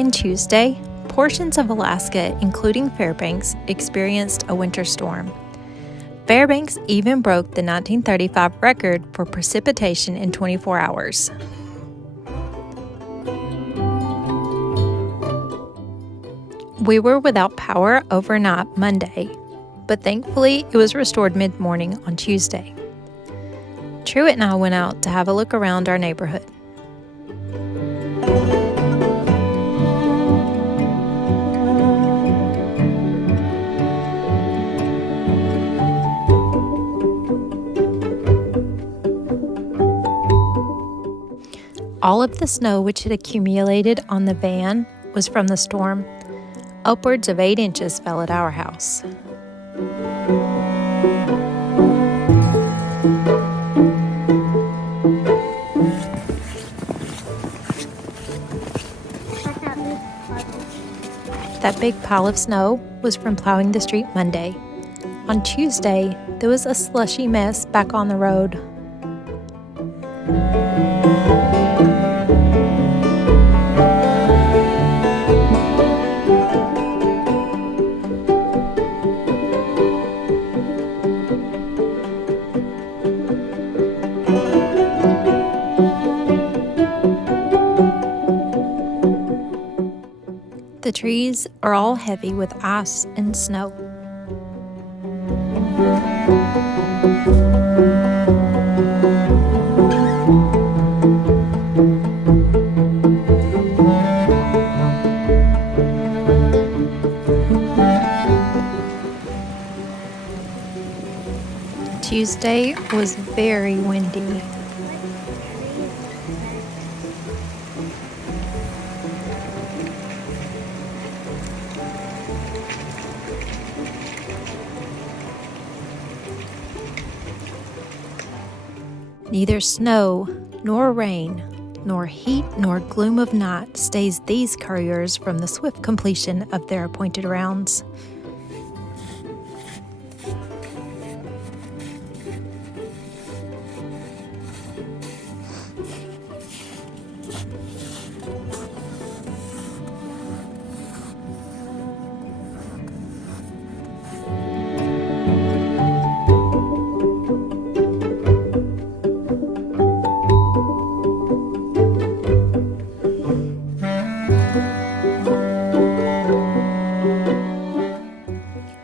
and Tuesday, portions of Alaska, including Fairbanks, experienced a winter storm. Fairbanks even broke the 1935 record for precipitation in 24 hours. We were without power overnight Monday, but thankfully it was restored mid-morning on Tuesday. Truett and I went out to have a look around our neighborhood. All of the snow which had accumulated on the van was from the storm. Upwards of 8 inches fell at our house. That big pile of snow was from plowing the street Monday. On Tuesday, there was a slushy mess back on the road. The trees are all heavy with ice and snow. Tuesday was very windy. Neither snow, nor rain, nor heat, nor gloom of night stays these couriers from the swift completion of their appointed rounds.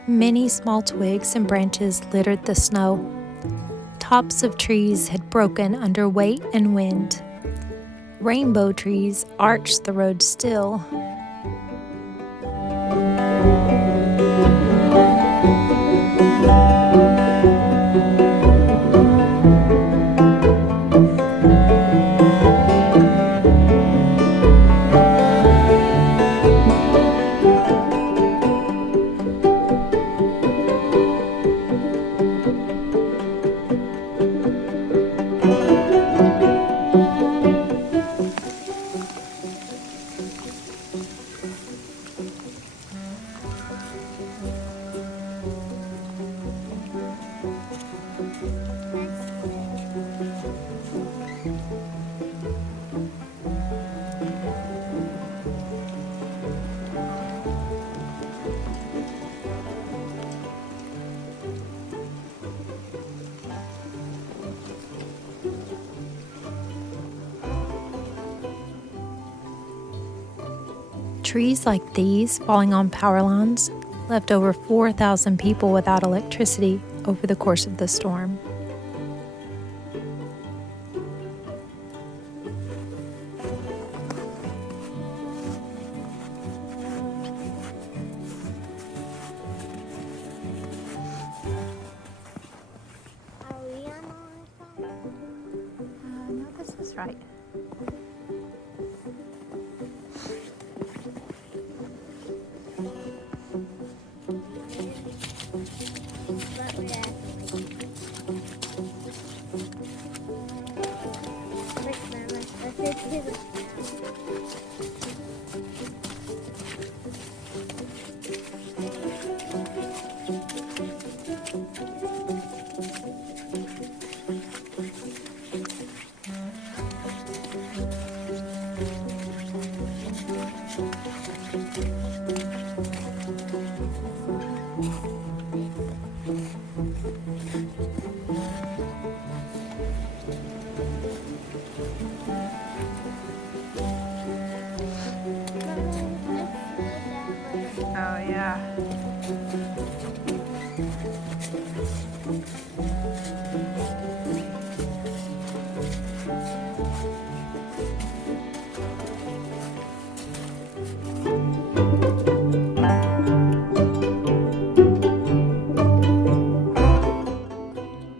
Many small twigs and branches littered the snow. Tops of trees had broken under weight and wind. Rainbow trees arched the road still. Trees like these falling on power lines left over 4,000 people without electricity over the course of the storm. Are we on our phone? No, this is right. But we're at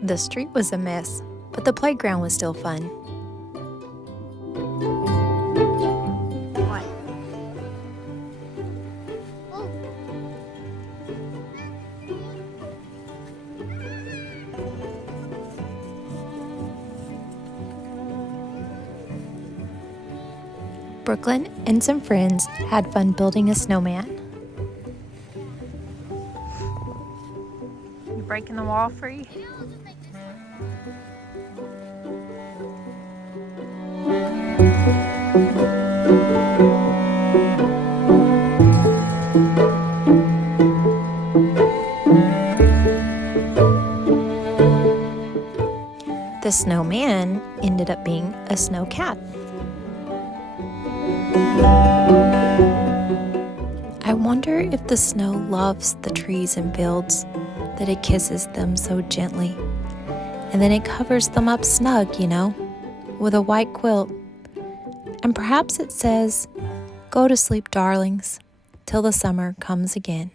The street was a mess, but the playground was still fun. What? Oh. Brooklyn and some friends had fun building a snowman. You breaking the wall free? The snowman ended up being a snow cat. I wonder if the snow loves the trees and fields, that it kisses them so gently, and then it covers them up snug, with a white quilt. And perhaps it says, "Go to sleep, darlings, till the summer comes again."